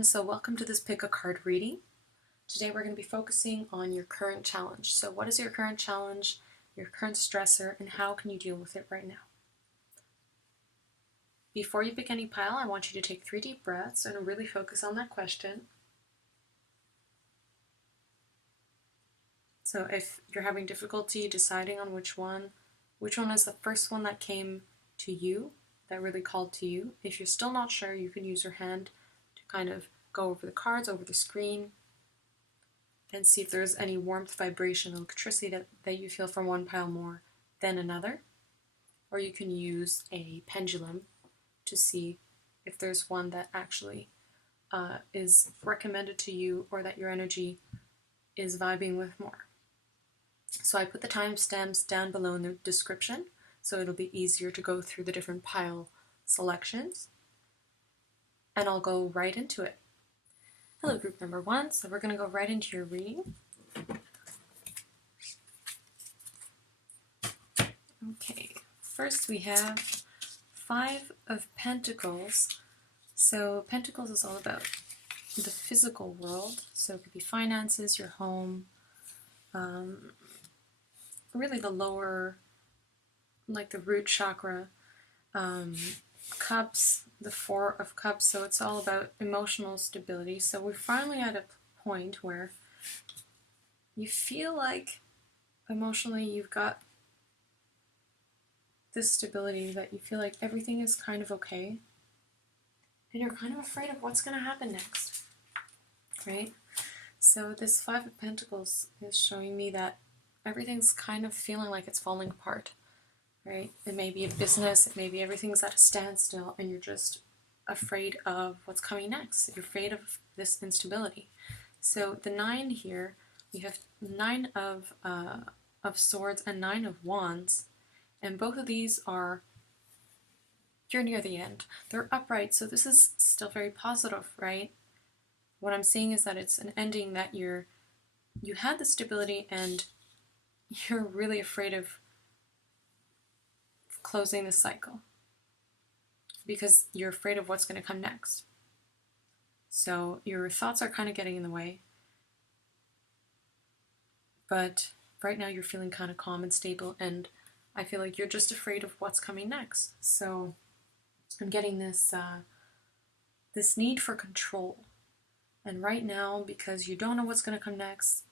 everyone, so welcome to this pick a card reading. Today we're going to be focusing on your current challenge. So what is your current challenge, your current stressor, and how can you deal with it right now? Before you pick any pile, I want you to take 3 deep breaths and really focus on that question. So if you're having difficulty deciding on which one is the first one that came to you, that really called to you. If you're still not sure, you can use your hand to kind of go over the cards, over the screen, and see if there's any warmth, vibration, electricity that you feel from one pile more than another. Or you can use a pendulum to see if there's one that actually is recommended to you or that your energy is vibing with more. So I put the timestamps down below in the description, so it'll be easier to go through the different pile selections. And I'll go right into it. Hello, group number 1. So we're going to go right into your reading. Okay, first we have 5 of Pentacles. So Pentacles is all about the physical world. So it could be finances, your home, really the lower, like the root chakra, Cups, the 4 of Cups, so it's all about emotional stability. So we're finally at a point where you feel like emotionally you've got this stability, that you feel like everything is kind of okay, and you're kind of afraid of what's going to happen next, right? So this 5 of Pentacles is showing me that everything's kind of feeling like it's falling apart. Right? It may be a business, it may be everything's at a standstill, and you're just afraid of what's coming next. You're afraid of this instability. So the 9 here, we have 9 of Swords and 9 of Wands, and both of these are, you're near the end. They're upright, so this is still very positive, right? What I'm seeing is that it's an ending, that you had the stability and you're really afraid of closing the cycle because you're afraid of what's going to come next. So your thoughts are kind of getting in the way, but right now you're feeling kind of calm and stable, and I feel like you're just afraid of what's coming next. So I'm getting this this need for control, and right now, because you don't know what's going to come next,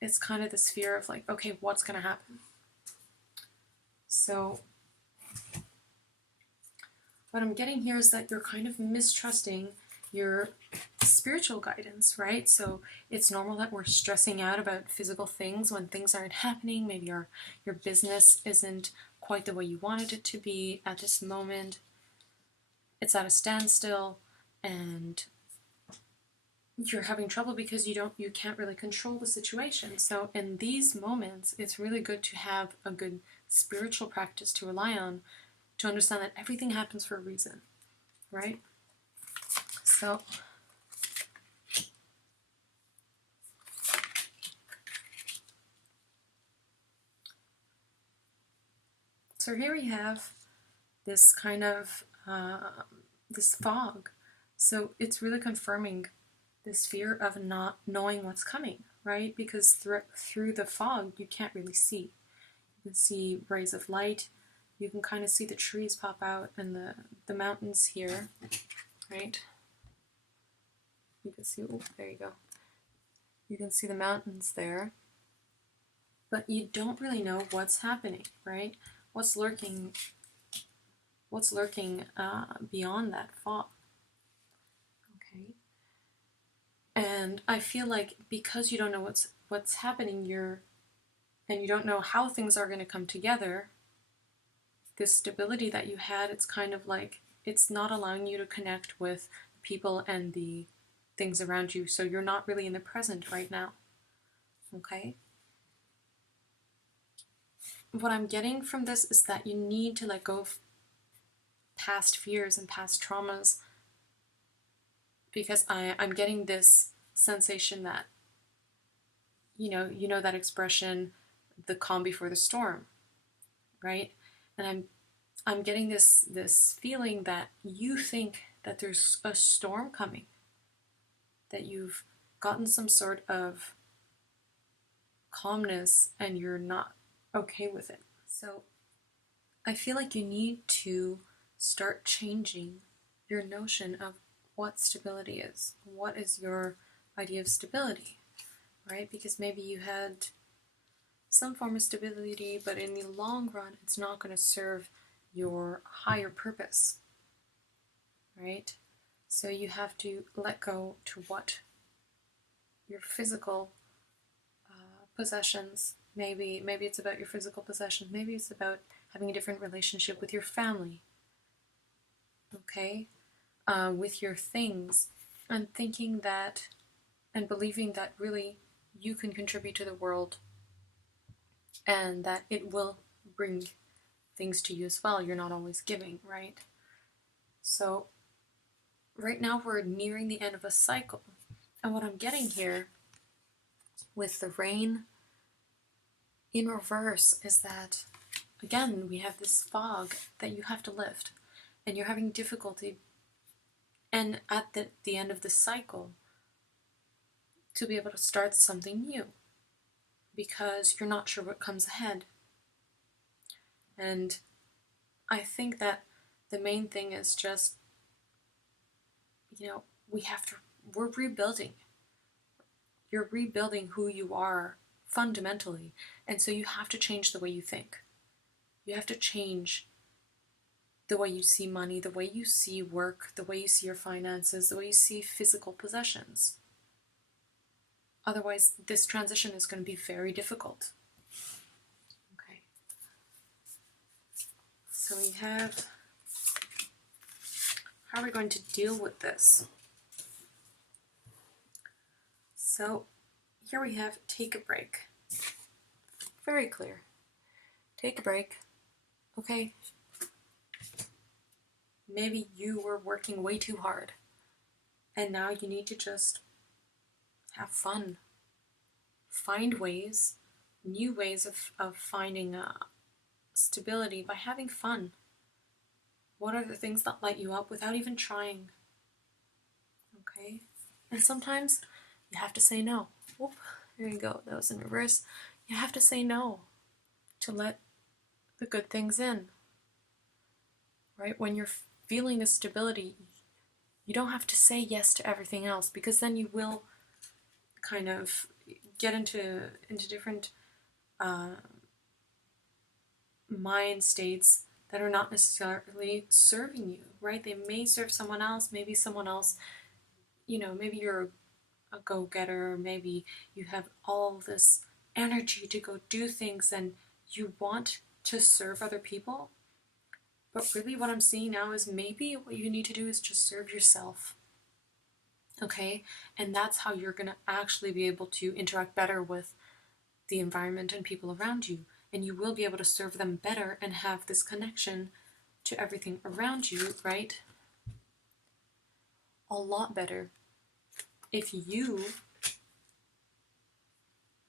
it's kind of this fear of like, okay, what's going to happen? So what I'm getting here is that you're kind of mistrusting your spiritual guidance, right? So it's normal that we're stressing out about physical things when things aren't happening. Maybe your business isn't quite the way you wanted it to be at this moment. It's at a standstill, and you're having trouble because you can't really control the situation. So in these moments, it's really good to have a good spiritual practice to rely on, to understand that everything happens for a reason, right? So here we have this kind of this fog. So it's really confirming this fear of not knowing what's coming, right? Because through the fog you can't really see. You can see rays of light. You can kind of see the trees pop out and the mountains here, right? You can see, oh, there you go. You can see the mountains there, but you don't really know what's happening, right? What's lurking beyond that fog, okay? And I feel like because you don't know what's happening, and you don't know how things are going to come together, this stability that you had, it's kind of like it's not allowing you to connect with people and the things around you, so you're not really in the present right now, okay? What I'm getting from this is that you need to let go of past fears and past traumas, because I'm getting this sensation that, you know that expression, the calm before the storm, right? And I'm getting this feeling that you think that there's a storm coming, that you've gotten some sort of calmness and you're not okay with it. So I feel like you need to start changing your notion of what stability is. What is your idea of stability, right? Because maybe you had some form of stability, but in the long run, it's not going to serve your higher purpose, right? So you have to let go to what your physical possessions, maybe it's about your physical possessions, maybe it's about having a different relationship with your family, okay? With your things, and thinking that and believing that really you can contribute to the world and that it will bring things to you as well. You're not always giving, right? So right now we're nearing the end of a cycle. And what I'm getting here with the rain in reverse is that, again, we have this fog that you have to lift, and you're having difficulty, and at the end of the cycle, to be able to start something new, because you're not sure what comes ahead. And I think that the main thing is just, we're rebuilding. You're rebuilding who you are fundamentally, and so you have to change the way you think. You have to change the way you see money, the way you see work, the way you see your finances, the way you see physical possessions. Otherwise, this transition is going to be very difficult. Okay. So we have, how are we going to deal with this? So here we have take a break. Very clear. Take a break. Okay. Maybe you were working way too hard, and now you need to just have fun. Find ways, new ways of finding stability by having fun. What are the things that light you up without even trying? Okay? And sometimes you have to say no. Whoop, there you go. That was in reverse. You have to say no to let the good things in. Right? When you're feeling a stability, you don't have to say yes to everything else, because then you will kind of get into different mind states that are not necessarily serving you, right? They may serve someone else, maybe someone else, maybe you're a go-getter, maybe you have all this energy to go do things and you want to serve other people. But really what I'm seeing now is maybe what you need to do is just serve yourself. Okay? And that's how you're going to actually be able to interact better with the environment and people around you. And you will be able to serve them better and have this connection to everything around you, right? A lot better if you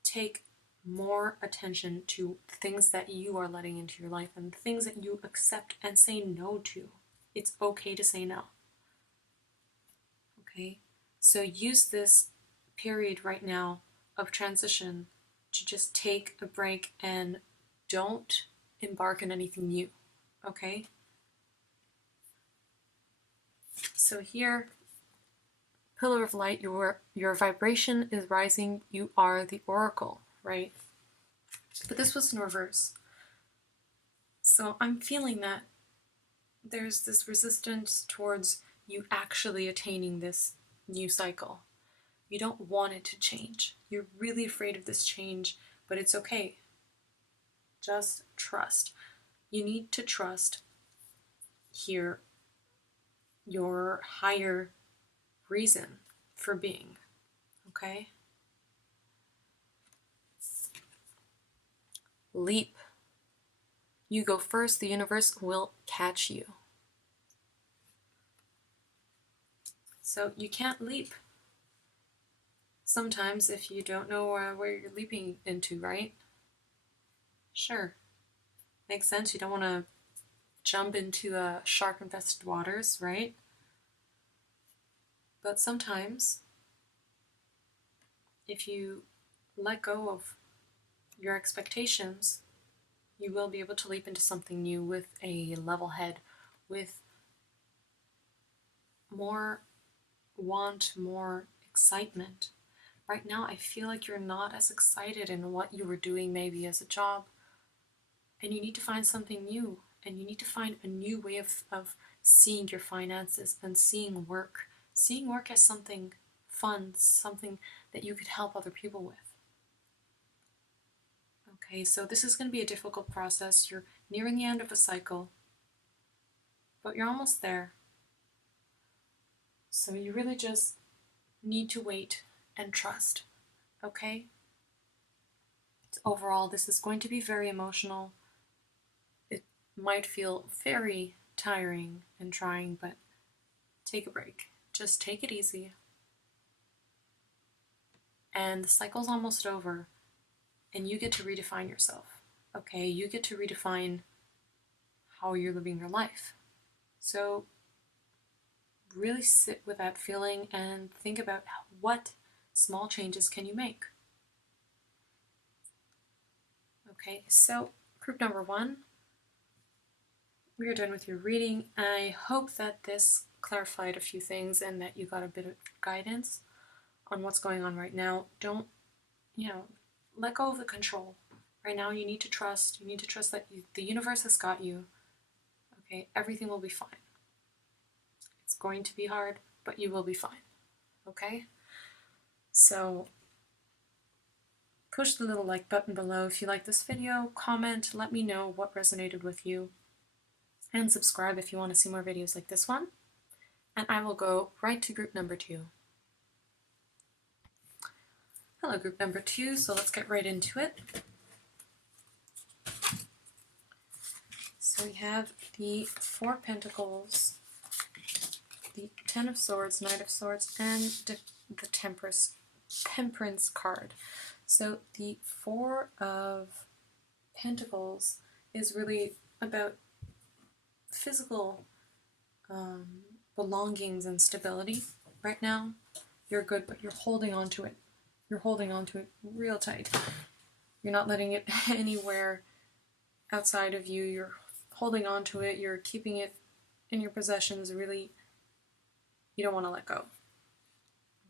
take more attention to things that you are letting into your life and things that you accept and say no to. It's okay to say no. Okay? So use this period right now of transition to just take a break and don't embark on anything new. Okay? So here, Pillar of Light, your vibration is rising. You are the oracle, right? But this was in reverse. So I'm feeling that there's this resistance towards you actually attaining this new cycle. You don't want it to change. You're really afraid of this change, but it's okay. Just trust. You need to trust here your higher reason for being, okay? Leap. You go first, the universe will catch you. So you can't leap sometimes if you don't know where you're leaping into, right? Sure. Makes sense. You don't want to jump into shark-infested waters, right? But sometimes if you let go of your expectations, you will be able to leap into something new with a level head, with more want, more excitement. Right now, I feel like you're not as excited in what you were doing maybe as a job, and you need to find something new, and you need to find a new way of seeing your finances and seeing work as something fun, something that you could help other people with. Okay, so this is going to be a difficult process. You're nearing the end of a cycle, but you're almost there. So you really just need to wait and trust, okay? Overall, this is going to be very emotional. It might feel very tiring and trying, but take a break. Just take it easy. And the cycle's almost over, and you get to redefine yourself, okay? You get to redefine how you're living your life. So really sit with that feeling and think about what small changes can you make. Okay, so group number 1, we are done with your reading. I hope that this clarified a few things and that you got a bit of guidance on what's going on right now. Don't, let go of the control. Right now you need to trust. You need to trust that the universe has got you. Okay, everything will be fine. It's going to be hard, but you will be fine. Okay? So push the little like button below if you like this video, comment, let me know what resonated with you, and subscribe if you want to see more videos like this one. And I will go right to group number 2. Hello, group number 2, so let's get right into it. So we have the 4 of Pentacles, the 10 of Swords, Knight of Swords, and the Temperance card. So the 4 of Pentacles is really about physical belongings and stability. Right now, you're good, but you're holding on to it. You're holding on to it real tight. You're not letting it anywhere outside of you. You're holding on to it. You're keeping it in your possessions. Really, you don't want to let go.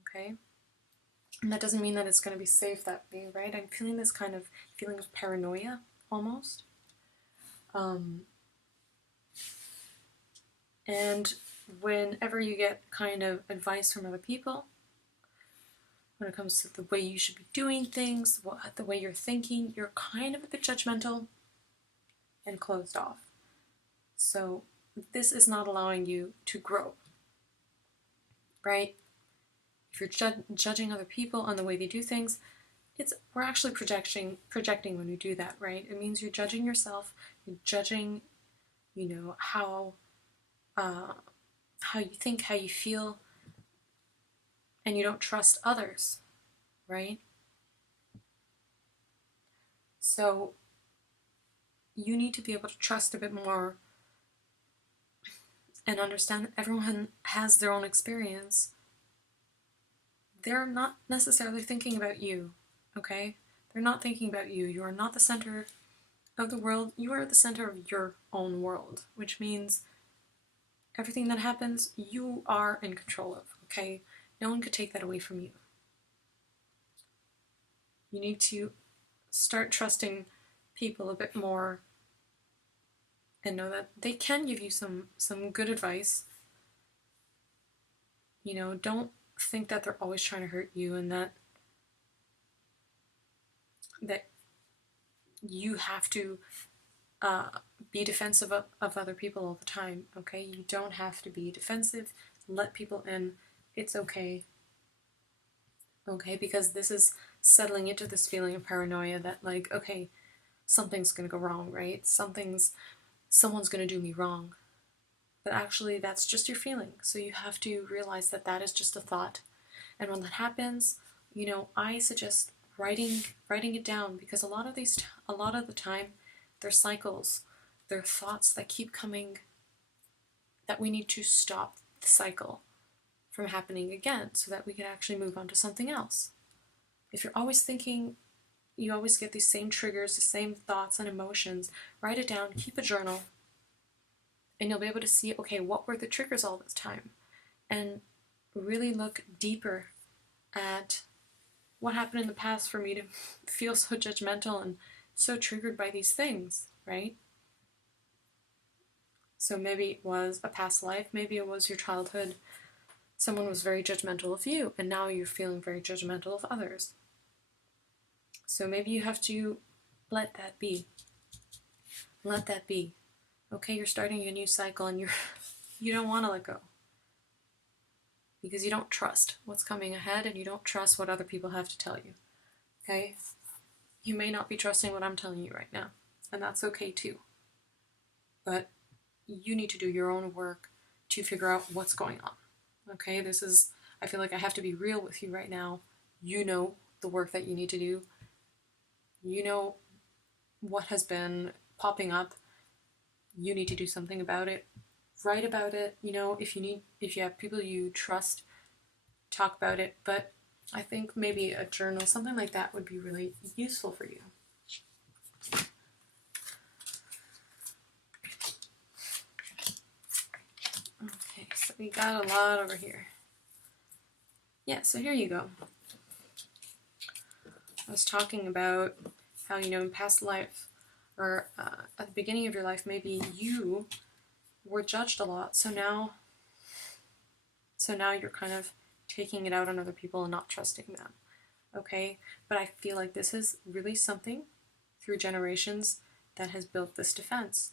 Okay? And that doesn't mean that it's going to be safe that way, right? I'm feeling this kind of feeling of paranoia, almost. And whenever you get kind of advice from other people, when it comes to the way you should be doing things, the way you're thinking, you're kind of a bit judgmental and closed off. So this is not allowing you to grow, right? If you're judging other people on the way they do things, we're actually projecting when we do that, right? It means you're judging yourself, you're judging, how you think, how you feel, and you don't trust others, right? So you need to be able to trust a bit more and understand that everyone has their own experience. They're not necessarily thinking about you, okay? They're not thinking about you. You are not the center of the world. You are at the center of your own world, which means everything that happens, you are in control of, okay? No one could take that away from you. You need to start trusting people a bit more and know that they can give you some good advice. Don't think that they're always trying to hurt you and that you have to be defensive of other people all the time, okay? You don't have to be defensive. Let people in. It's okay. Okay, because this is settling into this feeling of paranoia that, like, okay, something's gonna go wrong, right? Someone's gonna do me wrong. But actually, that's just your feeling. So you have to realize that that is just a thought. And when that happens, I suggest writing it down, because a lot of the time, they're cycles. They're thoughts that keep coming, that we need to stop the cycle from happening again so that we can actually move on to something else. If you're always thinking, you always get these same triggers, the same thoughts and emotions, write it down, keep a journal, and you'll be able to see, okay, what were the triggers all this time? And really look deeper at what happened in the past for me to feel so judgmental and so triggered by these things, right? So maybe it was a past life, maybe it was your childhood. Someone was very judgmental of you, and now you're feeling very judgmental of others. So maybe you have to let that be. Let that be. Okay, you're starting a new cycle and you don't want to let go. Because you don't trust what's coming ahead and you don't trust what other people have to tell you. Okay? You may not be trusting what I'm telling you right now, and that's okay too. But you need to do your own work to figure out what's going on. Okay, I feel like I have to be real with you right now. You know the work that you need to do. You know what has been popping up. You need to do something about it. Write about it. If you have people you trust, talk about it. But I think maybe a journal, something like that, would be really useful for you. Okay, so we got a lot over here. Yeah, so here you go. I was talking about how, in past life, or at the beginning of your life, maybe you were judged a lot, so now you're kind of taking it out on other people and not trusting them. Okay? But I feel like this is really something through generations that has built this defense.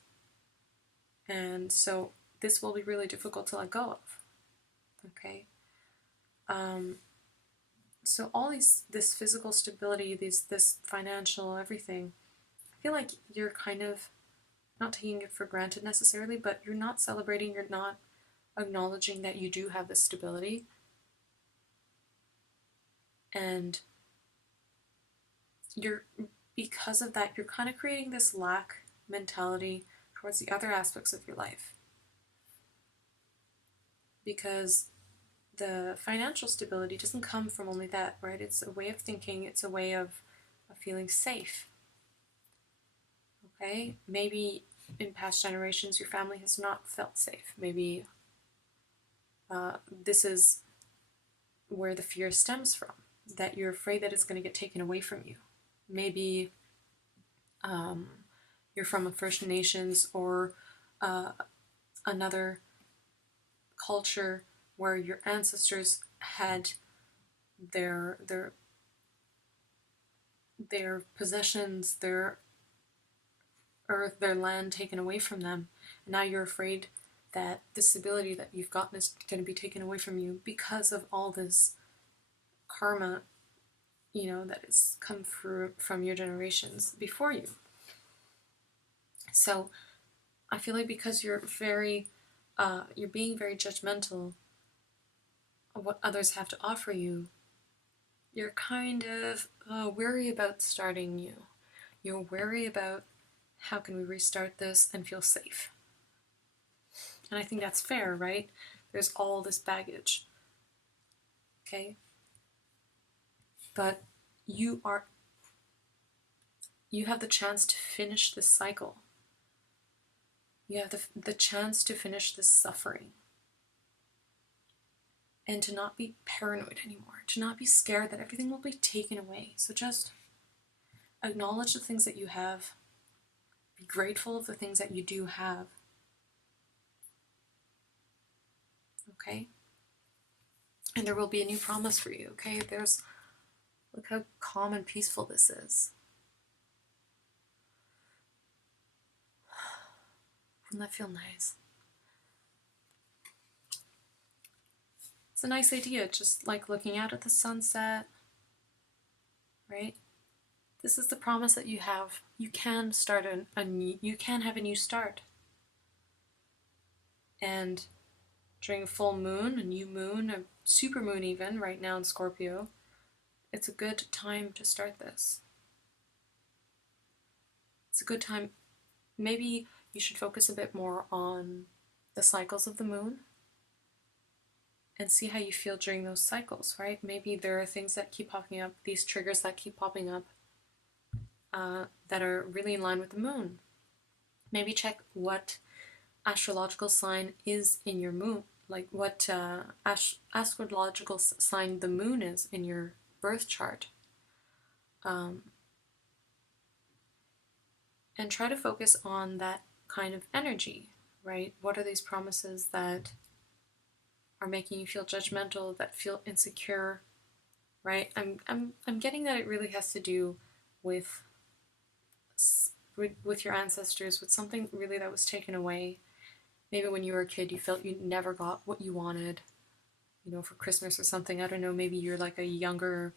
And so this will be really difficult to let go of. Okay? So all this physical stability, this financial everything, I feel like you're kind of not taking it for granted necessarily, but you're not celebrating, you're not acknowledging that you do have this stability. And because of that, you're kind of creating this lack mentality towards the other aspects of your life. Because the financial stability doesn't come from only that, right? It's a way of thinking, it's a way of feeling safe. Okay? Maybe in past generations your family has not felt safe. Maybe this is where the fear stems from, that you're afraid that it's going to get taken away from you. Maybe you're from a First Nations or another culture where your ancestors had their possessions, their earth, their land taken away from them. And now you're afraid that this ability that you've gotten is going to be taken away from you because of all this karma, that has come through from your generations before you. So I feel like because you're being very judgmental of what others have to offer you, you're kind of wary about starting new. You're wary about how can we restart this and feel safe. And I think that's fair, right? There's all this baggage. Okay? But you have the chance to finish this cycle. You have the chance to finish this suffering. And to not be paranoid anymore. To not be scared that everything will be taken away. So just acknowledge the things that you have. Be grateful of the things that you do have. Okay? And there will be a new promise for you, okay? Look how calm and peaceful this is. Wouldn't that feel nice? It's a nice idea, just like looking out at the sunset, right? This is the promise that you have. You can start you can have a new start. And during a full moon, a new moon, a super moon even, right now in Scorpio, it's a good time to start this. It's a good time. Maybe you should focus a bit more on the cycles of the moon. and see how you feel during those cycles, right? Maybe there are things that keep popping up, these triggers that keep popping up that are really in line with the moon. Maybe check what astrological sign is in your moon, like what astrological sign the moon is in your birth chart. And try to focus on that kind of energy, right? What are these promises that are making you feel judgmental, that feel insecure, right? I'm getting that it really has to do with your ancestors, with something really that was taken away. Maybe when you were a kid, you felt you never got what you wanted, you know, for Christmas or something. I don't know. Maybe you're like a younger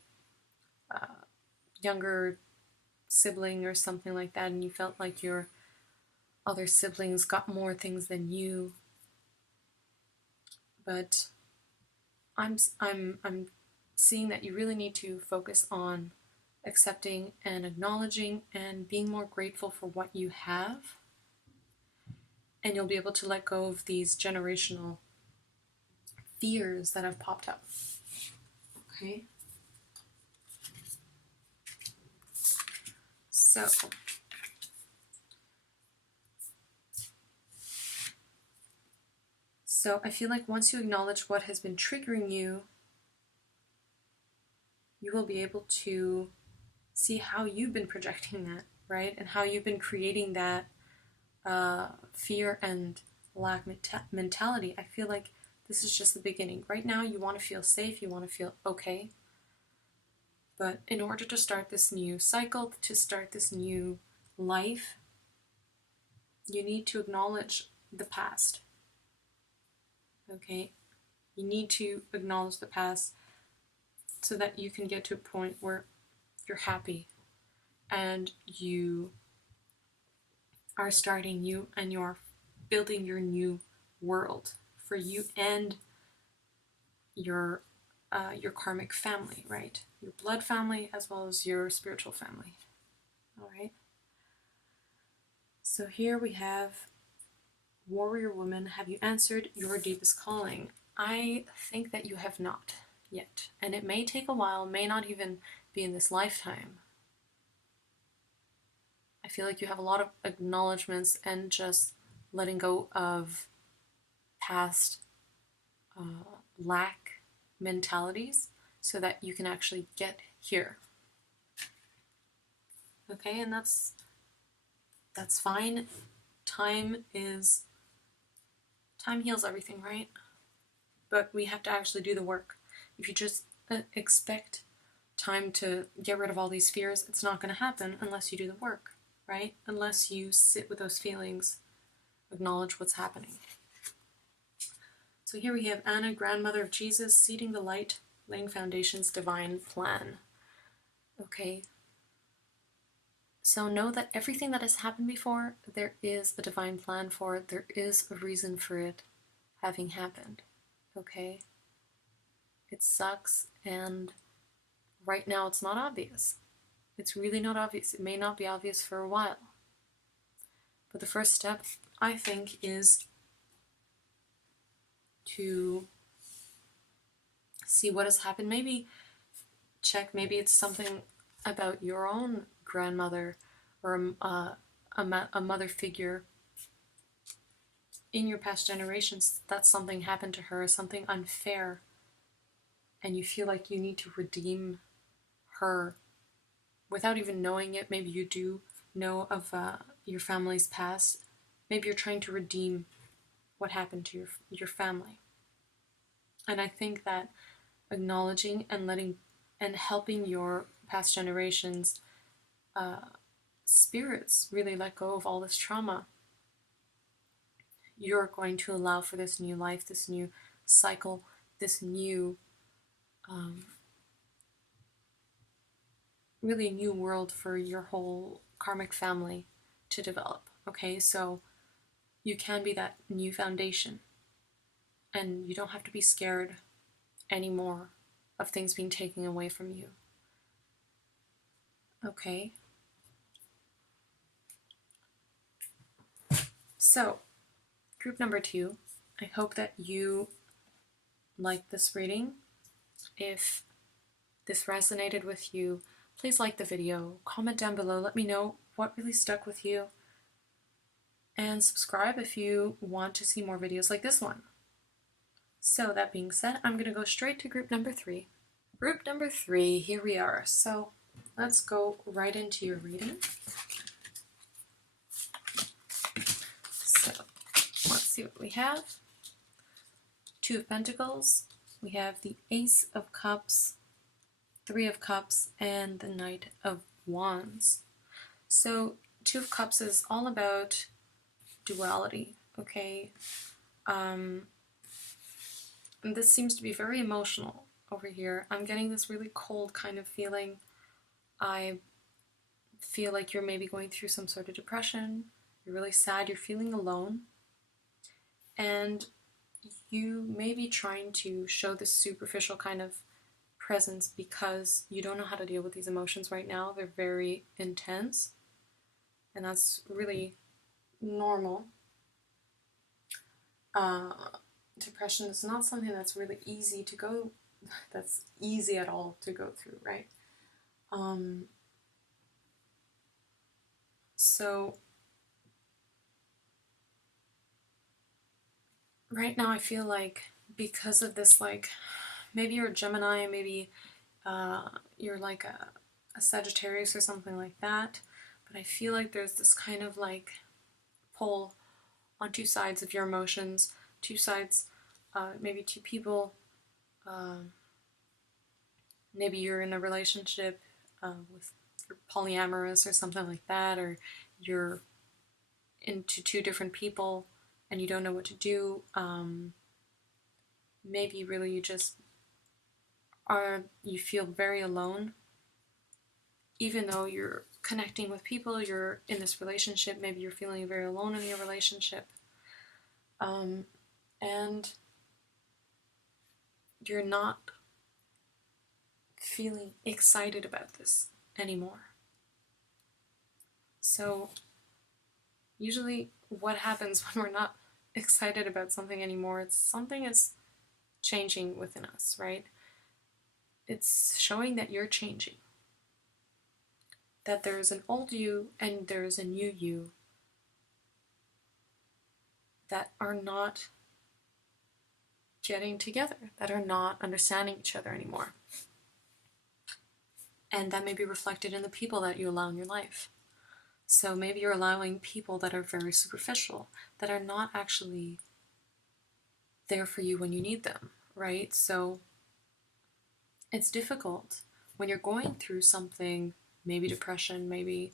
sibling or something like that, and you felt like your other siblings got more things than you. But I'm seeing that you really need to focus on accepting and acknowledging and being more grateful for what you have, and you'll be able to let go of these generational fears that have popped up. Okay? So I feel like once you acknowledge what has been triggering you, you will be able to see how you've been projecting that, right? And how you've been creating that fear and lack mentality. I feel like this is just the beginning. Right now, you want to feel safe, you want to feel okay. But in order to start this new cycle, to start this new life, you need to acknowledge the past. Okay? You need to acknowledge the past so that you can get to a point where you're happy and you are starting you and you are building your new world for you and your karmic family, right? Your blood family as well as your spiritual family. All right. So here we have Warrior Woman. Have you answered your deepest calling? I think that you have not yet, and it may take a while, may not even be in this lifetime. I feel like you have a lot of acknowledgements and just letting go of past lack mentalities so that you can actually get here. Okay, and that's fine. Time heals everything, right? But we have to actually do the work. If you just expect time to get rid of all these fears, it's not going to happen unless you do the work, right? Unless you sit with those feelings, acknowledge what's happening. So here we have Anna, grandmother of Jesus, seeding the light, laying foundations, divine plan. Okay. So know that everything that has happened before, there is a divine plan for it. There is a reason for it having happened. Okay? It sucks, and right now it's not obvious. It's really not obvious. It may not be obvious for a while. But the first step, I think, is to see what has happened. Maybe check, maybe it's something about your own grandmother or a mother figure in your past generations that something happened to her, something unfair, and you feel like you need to redeem her without even knowing it. Maybe you do know of your family's past. Maybe you're trying to redeem what happened to your family. And I think that acknowledging and letting and helping your past generations spirits really let go of all this trauma, you're going to allow for this new life, this new cycle, this new really new world for your whole karmic family to develop. Okay, so you can be that new foundation, and you don't have to be scared anymore of things being taken away from you. Okay. So, group number 2, I hope that you liked this reading. If this resonated with you, please like the video, comment down below, let me know what really stuck with you, and subscribe if you want to see more videos like this one. So that being said, I'm going to go straight to group number 3. Group number 3, here we are. So let's go right into your reading. So let's see what we have. 2 of Pentacles, we have the Ace of Cups, 3 of Cups, and the Knight of Wands. So 2 of Cups is all about duality, okay? And this seems to be very emotional over here. I'm getting this really cold kind of feeling. I feel like you're maybe going through some sort of depression. You're really sad. You're feeling alone. And you may be trying to show this superficial kind of presence because you don't know how to deal with these emotions right now. They're very intense. And that's really normal. Depression is not something that's really easy to go, that's easy at all to go through, right? So right now I feel like because of this, like, maybe you're a Gemini, maybe you're like a Sagittarius or something like that, but I feel like there's this kind of like pull on 2 sides of your emotions, 2 sides, maybe 2 people. Maybe you're in a relationship with you're polyamorous or something like that, or you're into 2 different people and you don't know what to do. Maybe really you feel very alone, even though you're connecting with people, you're in this relationship, maybe you're feeling very alone in your relationship. And you're not feeling excited about this anymore. So usually what happens when we're not excited about something anymore, it's something is changing within us, right? It's showing that you're changing. That there's an old you and there's a new you that are not getting together, that are not understanding each other anymore. And that may be reflected in the people that you allow in your life. So maybe you're allowing people that are very superficial, that are not actually there for you when you need them, right? So it's difficult when you're going through something, maybe depression, maybe,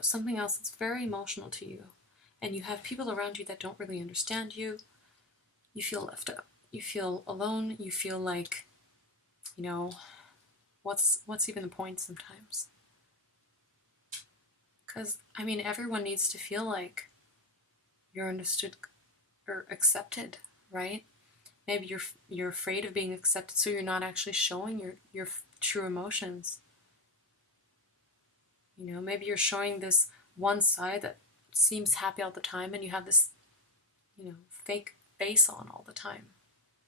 something else that's very emotional to you, and you have people around you that don't really understand you. You feel left out. You feel alone. You feel like, what's even the point sometimes? Because, everyone needs to feel like you're understood or accepted, right? Maybe you're afraid of being accepted, so you're not actually showing your true emotions. Maybe you're showing this one side that seems happy all the time, and you have this, fake face on all the time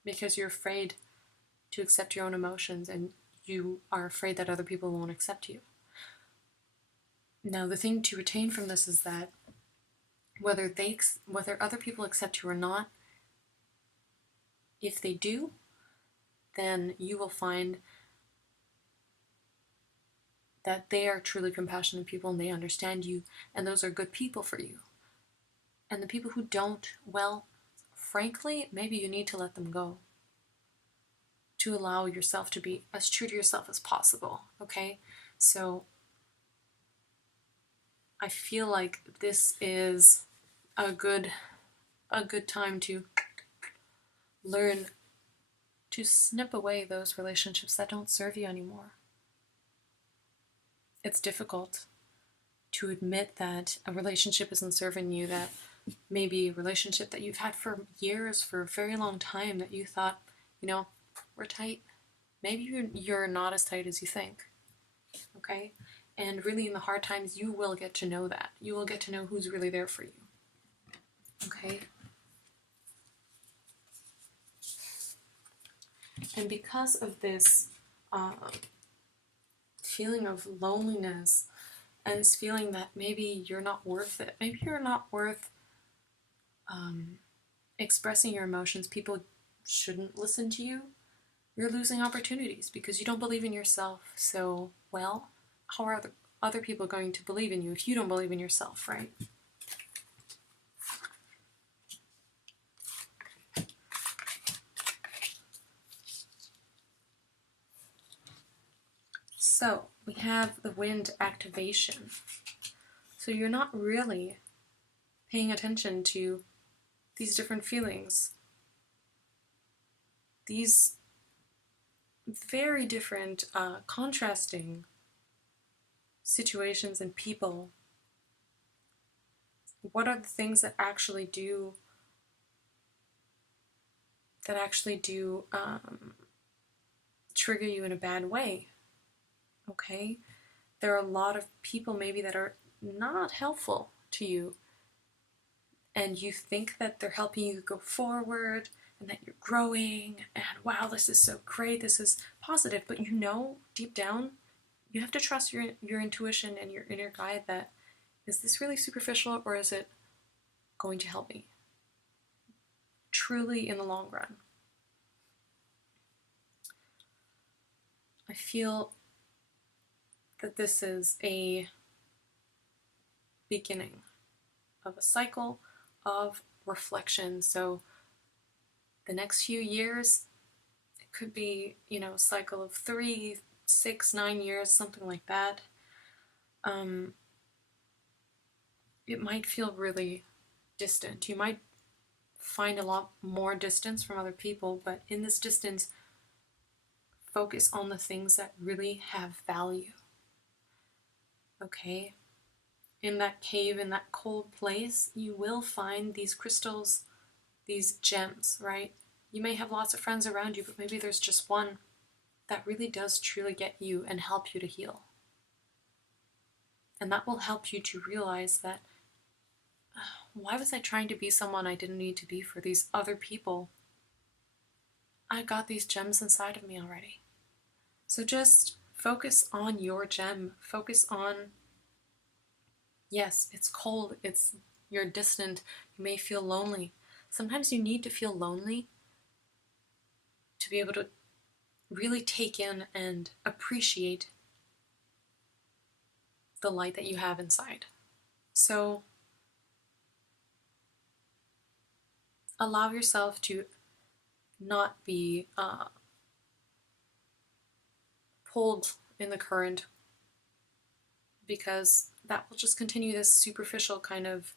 because you're afraid to accept your own emotions, and you are afraid that other people won't accept you. Now, the thing to retain from this is that whether other people accept you or not, if they do, then you will find that they are truly compassionate people and they understand you, and those are good people for you. And the people who don't, well, frankly, maybe you need to let them go to allow yourself to be as true to yourself as possible, okay? So I feel like this is a good time to learn to snip away those relationships that don't serve you anymore. It's difficult to admit that a relationship isn't serving you, that maybe a relationship that you've had for years, for a very long time, that you thought, we're tight. Maybe you're not as tight as you think, okay? And really in the hard times, you will get to know that. You will get to know who's really there for you, okay? And because of this feeling of loneliness and this feeling that maybe you're not worth it, maybe you're not worth expressing your emotions, people shouldn't listen to you, you're losing opportunities because you don't believe in yourself. So, well, how are other people going to believe in you if you don't believe in yourself, right? So, we have the wind activation. So you're not really paying attention to these different feelings, these very different, contrasting situations and people. What are the things that actually do trigger you in a bad way? Okay, there are a lot of people maybe that are not helpful to you, and you think that they're helping you go forward and that you're growing and wow, this is so great, this is positive, but you know deep down you have to trust your intuition and your inner guide that, is this really superficial or is it going to help me truly in the long run? I feel that this is a beginning of a cycle of reflection. So the next few years, it could be, a cycle of 3, 6, 9 years, something like that. It might feel really distant. You might find a lot more distance from other people, but in this distance, focus on the things that really have value. Okay? In that cave, in that cold place, you will find these crystals, these gems, right? You may have lots of friends around you, but maybe there's just one that really does truly get you and help you to heal. And that will help you to realize that, why was I trying to be someone I didn't need to be for these other people? I got these gems inside of me already. So just focus on your gem. Focus on, yes, it's cold, you're distant, you may feel lonely. Sometimes you need to feel lonely to be able to really take in and appreciate the light that you have inside. So allow yourself to not be pulled in the current, because that will just continue this superficial kind of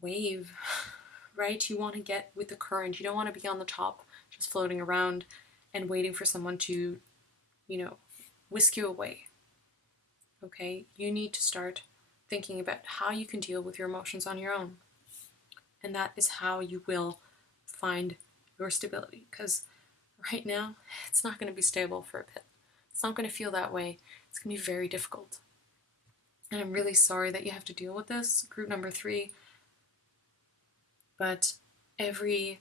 wave, right? You want to get with the current. You don't want to be on the top just floating around and waiting for someone to, whisk you away. Okay? You need to start thinking about how you can deal with your emotions on your own. And that is how you will find your stability. Because right now, it's not going to be stable for a bit. It's not going to feel that way. It's going to be very difficult. And I'm really sorry that you have to deal with this, group number 3. But every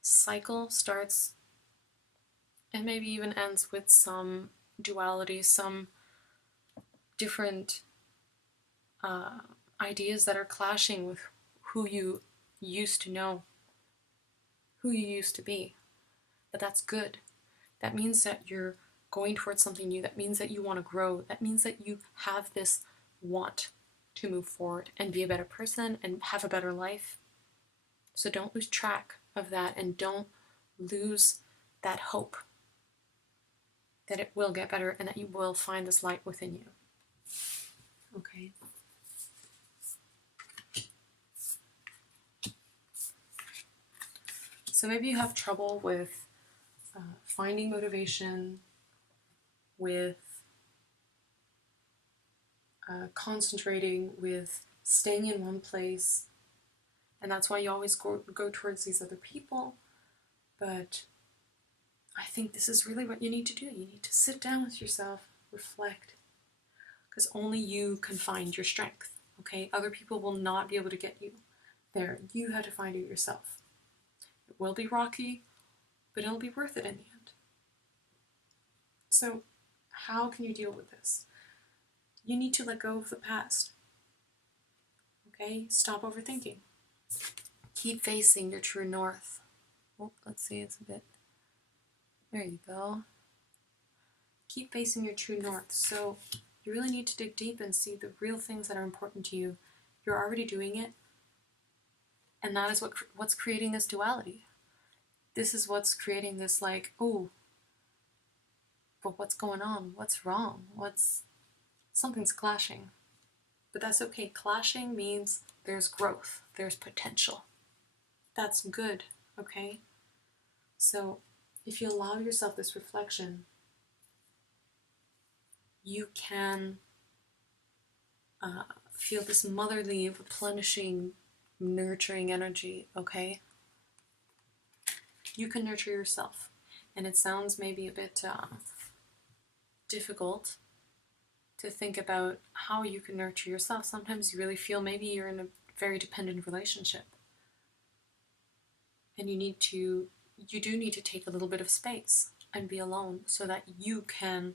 cycle starts and maybe even ends with some duality, some different ideas that are clashing with who you used to know, who you used to be. But that's good. That means that you're going towards something new. That means that you want to grow. That means that you have this want to move forward and be a better person and have a better life. So don't lose track of that, and don't lose that hope that it will get better and that you will find this light within you. Okay. So maybe you have trouble with finding motivation, with concentrating, with staying in one place, and that's why you always go towards these other people. But I think this is really what you need to do. You need to sit down with yourself, reflect, because only you can find your strength, okay? Other people will not be able to get you there. You have to find it yourself. It will be rocky, but it'll be worth it in the end. So how can you deal with this? You need to let go of the past. Okay? Stop overthinking. Keep facing your true north. Oh, let's see, it's a bit... There you go. Keep facing your true north. So you really need to dig deep and see the real things that are important to you. You're already doing it, and that is what's creating this duality. This is what's creating this like, oh, but what's going on? What's wrong? Something's clashing. But that's okay. Clashing means there's growth, there's potential. That's good, okay? So if you allow yourself this reflection, you can feel this motherly, replenishing, nurturing energy, okay? You can nurture yourself. And it sounds maybe a bit difficult to think about how you can nurture yourself. Sometimes you really feel maybe you're in a very dependent relationship. And you do need to take a little bit of space and be alone so that you can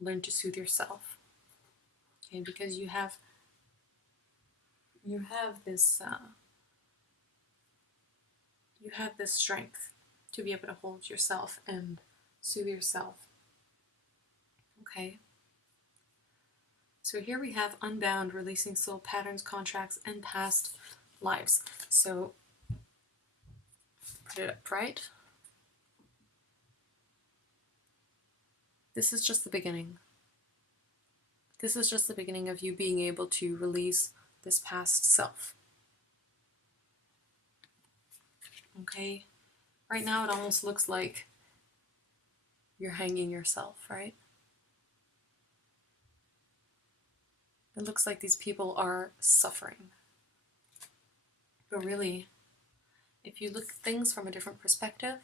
learn to soothe yourself. Okay, because you have this strength to be able to hold yourself and soothe yourself. Okay. So here we have unbound, releasing soul patterns, contracts, and past lives. So put it up right. This is just the beginning. This is just the beginning of you being able to release this past self. Okay? Right now it almost looks like you're hanging yourself, right? It looks like these people are suffering. But really, if you look at things from a different perspective,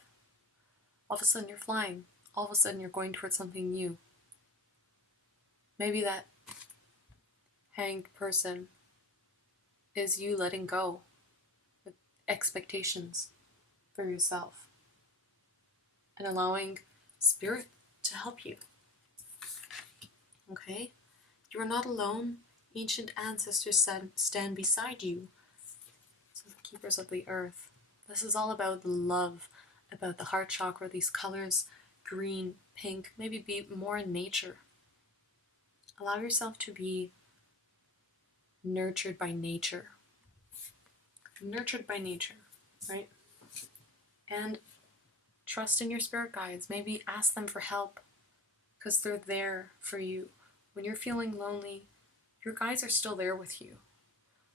all of a sudden you're flying. All of a sudden you're going towards something new. Maybe that hanged person is you letting go with expectations for yourself and allowing spirit to help you. Okay? You are not alone. Ancient ancestors stand beside you. So the keepers of the earth. This is all about the love, about the heart chakra, these colors, green, pink, maybe be more in nature. Allow yourself to be nurtured by nature. Nurtured by nature, right? And trust in your spirit guides. Maybe ask them for help because they're there for you. When you're feeling lonely, your guides are still there with you.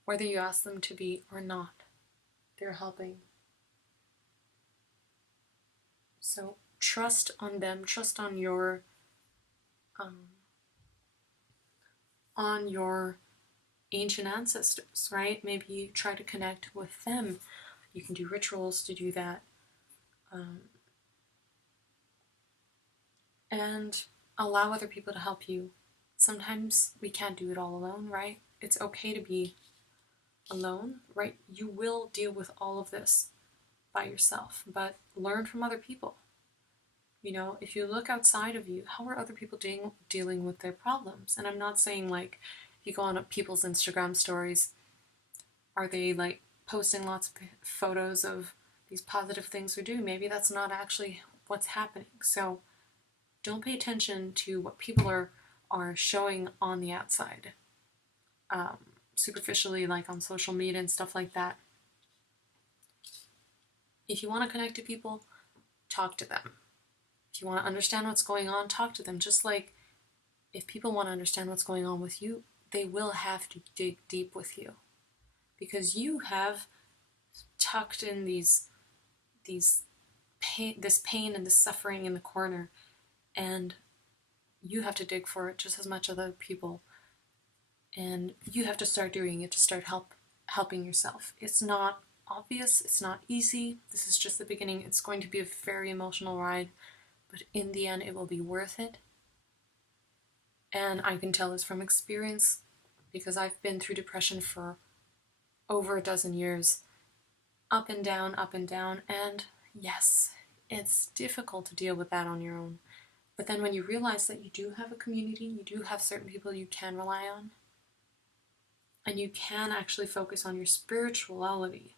Whether you ask them to be or not, they're helping. So trust on them, trust on your ancient ancestors, right? Maybe you try to connect with them. You can do rituals to do that. And allow other people to help you. Sometimes we can't do it all alone, right? It's okay to be alone, right? You will deal with all of this by yourself, but learn from other people. You know, if you look outside of you, how are other people dealing with their problems? And I'm not saying like, if you go on people's Instagram stories, are they like posting lots of photos of these positive things they're doing? Maybe that's not actually what's happening. So don't pay attention to what people are showing on the outside, superficially, like on social media and stuff like that. If you want to connect to people, talk to them. If you want to understand what's going on, talk to them. Just like if people want to understand what's going on with you, they will have to dig deep with you, because you have tucked in this pain and this suffering in the corner, and you have to dig for it just as much as other people. And you have to start doing it to start helping yourself. It's not obvious, it's not easy. This is just the beginning. It's going to be a very emotional ride, but in the end it will be worth it. And I can tell this from experience, because I've been through depression for over a dozen years. Up and down, and yes, it's difficult to deal with that on your own. But then when you realize that you do have a community, you do have certain people you can rely on, and you can actually focus on your spirituality,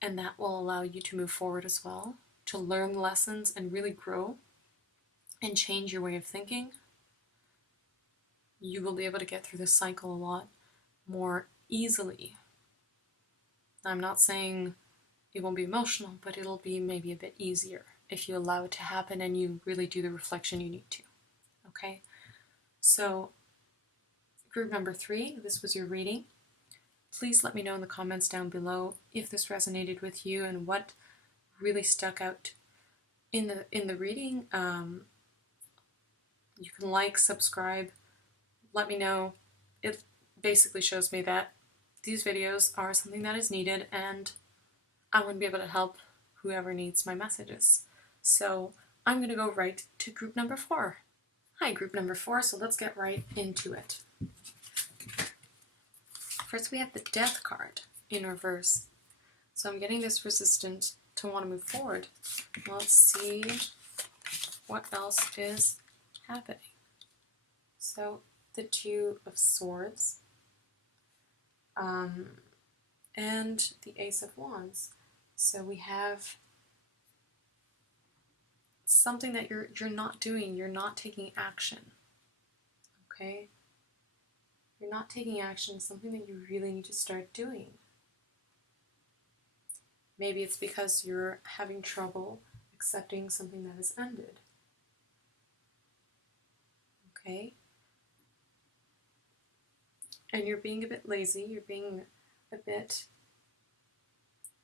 and that will allow you to move forward as well, to learn lessons and really grow and change your way of thinking, you will be able to get through this cycle a lot more easily. I'm not saying it won't be emotional, but it'll be maybe a bit easier if you allow it to happen and you really do the reflection you need to. Okay? So, group number 3, this was your reading. Please let me know in the comments down below if this resonated with you and what really stuck out in the reading. You can like, subscribe, let me know. It basically shows me that these videos are something that is needed and I want to be able to help whoever needs my messages. So I'm going to go right to group number 4. Hi, group number 4, so let's get right into it. First we have the Death card in reverse. So I'm getting this resistant to want to move forward. Let's see what else is happening. So the Two of Swords and the Ace of Wands. So we have something that you're not doing, you're not taking action. Okay? You're not taking action, something that you really need to start doing. Maybe it's because you're having trouble accepting something that has ended. Okay? And you're being a bit lazy, you're being a bit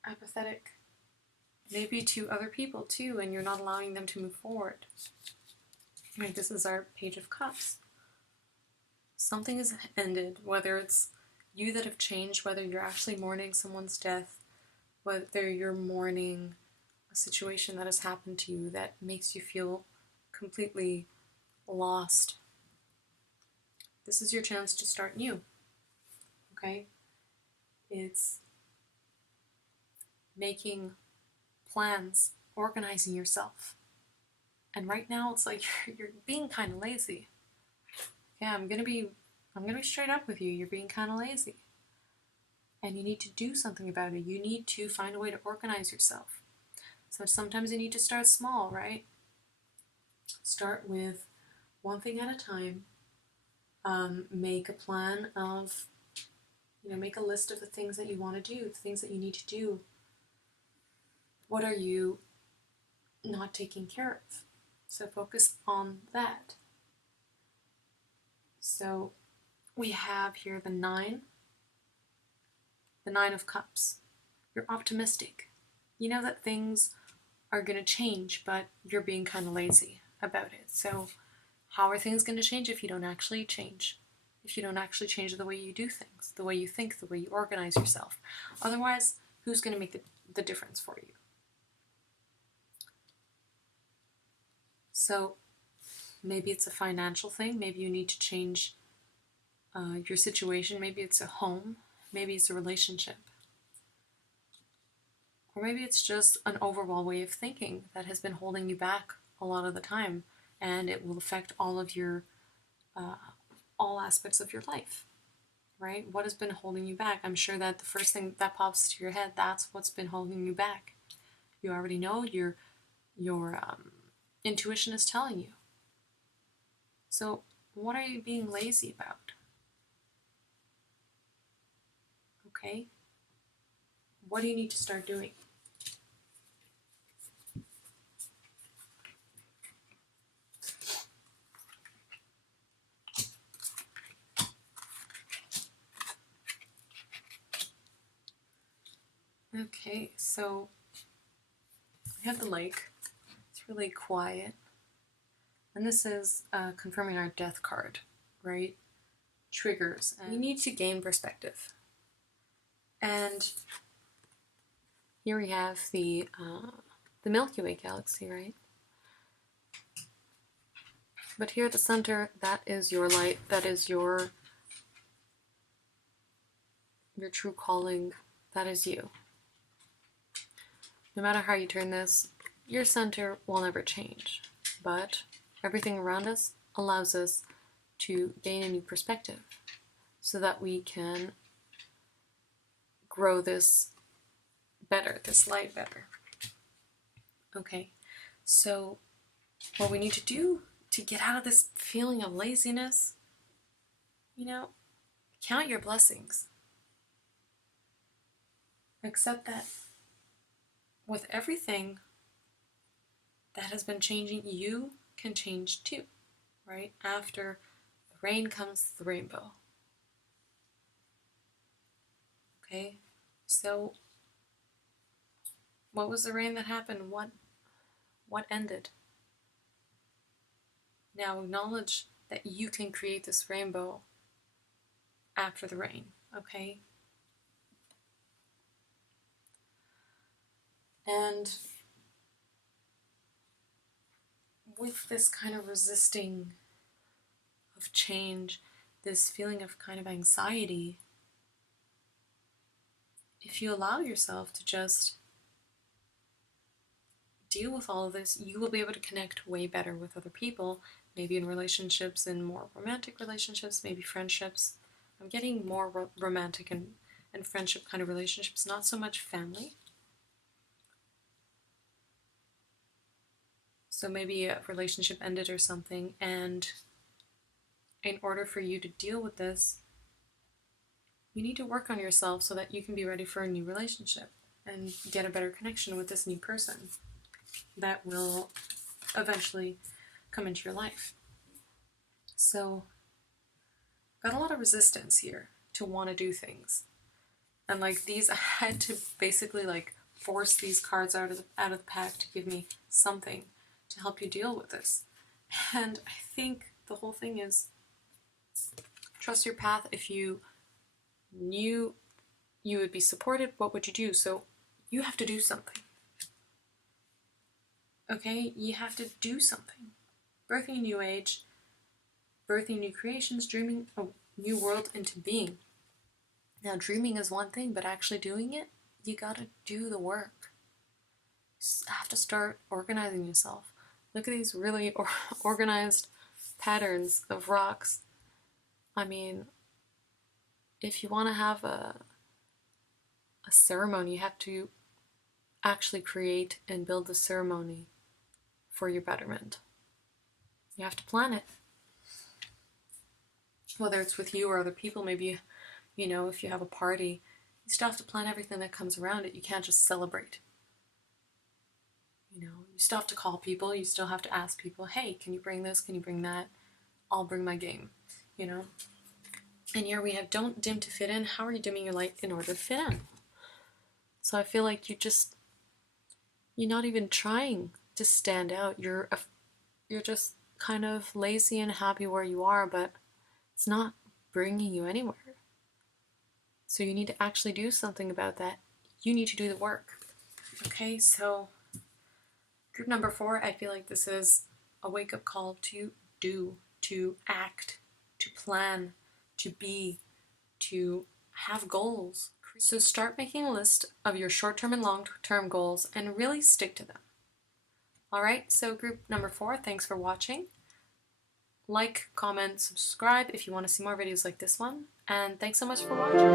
apathetic. Maybe to other people too, and you're not allowing them to move forward. Right, this is our Page of Cups. Something has ended, whether it's you that have changed, whether you're actually mourning someone's death, whether you're mourning a situation that has happened to you that makes you feel completely lost. This is your chance to start new. Okay? It's making plans, organizing yourself. And right now it's like you're being kind of lazy. Yeah, I'm gonna be straight up with you. You're being kind of lazy. And you need to do something about it. You need to find a way to organize yourself. So sometimes you need to start small, right? Start with one thing at a time. Make a plan of, make a list of the things that you want to do, the things that you need to do. What are you not taking care of? So focus on that. So we have here the 9 of Cups. You're optimistic. You know that things are going to change, but you're being kind of lazy about it. So how are things going to change if you don't actually change? If you don't actually change the way you do things, the way you think, the way you organize yourself. Otherwise, who's going to make the difference for you? So maybe it's a financial thing. Maybe you need to change your situation. Maybe it's a home. Maybe it's a relationship. Or maybe it's just an overall way of thinking that has been holding you back a lot of the time, and it will affect all of your, all aspects of your life, right? What has been holding you back? I'm sure that the first thing that pops to your head, that's what's been holding you back. You already know, your intuition is telling you. So what are you being lazy about? Okay? What do you need to start doing? Okay, so we have the lake. It's really quiet. And this is confirming our Death card, right? Triggers. And you need to gain perspective. And here we have the Milky Way galaxy, right? But here at the center, that is your light. That is your true calling. That is you. No matter how you turn this, your center will never change. But everything around us allows us to gain a new perspective so that we can grow this better, this light better. Okay, so what we need to do to get out of this feeling of laziness, count your blessings. Accept that with everything that has been changing, you can change too, right? After the rain comes the rainbow. Okay, so what was the rain that happened? What ended? Now acknowledge that you can create this rainbow after the rain, okay? And with this kind of resisting of change, this feeling of kind of anxiety, if you allow yourself to just deal with all of this, you will be able to connect way better with other people, maybe in relationships, in more romantic relationships, maybe friendships. I'm getting more romantic and friendship kind of relationships, not so much family. So maybe a relationship ended or something, and in order for you to deal with this, you need to work on yourself so that you can be ready for a new relationship and get a better connection with this new person that will eventually come into your life. So, got a lot of resistance here to want to do things. And like these, I had to basically like force these cards out of the pack to give me something to help you deal with this. And I think the whole thing is trust your path. If you knew you would be supported, what would you do? So you have to do something. Okay, you have to do something. Birthing a new age, birthing new creations, dreaming a new world into being. Now, dreaming is one thing, but actually doing it, you gotta do the work. You have to start organizing yourself. Look at these really organized patterns of rocks. I mean, if you want to have a ceremony, you have to actually create and build the ceremony for your betterment. You have to plan it. Whether it's with you or other people, maybe, if you have a party, you still have to plan everything that comes around it. You can't just celebrate. You still have to call people, you still have to ask people, hey, can you bring this, can you bring that? I'll bring my game, And here we have don't dim to fit in. How are you dimming your light in order to fit in? So I feel like you're not even trying to stand out. You're just kind of lazy and happy where you are, but it's not bringing you anywhere. So you need to actually do something about that. You need to do the work. Okay, so group number 4, I feel like this is a wake-up call to do, to act, to plan, to be, to have goals. So start making a list of your short-term and long-term goals and really stick to them. Alright, so group number 4, thanks for watching. Like, comment, subscribe if you want to see more videos like this one. And thanks so much for watching.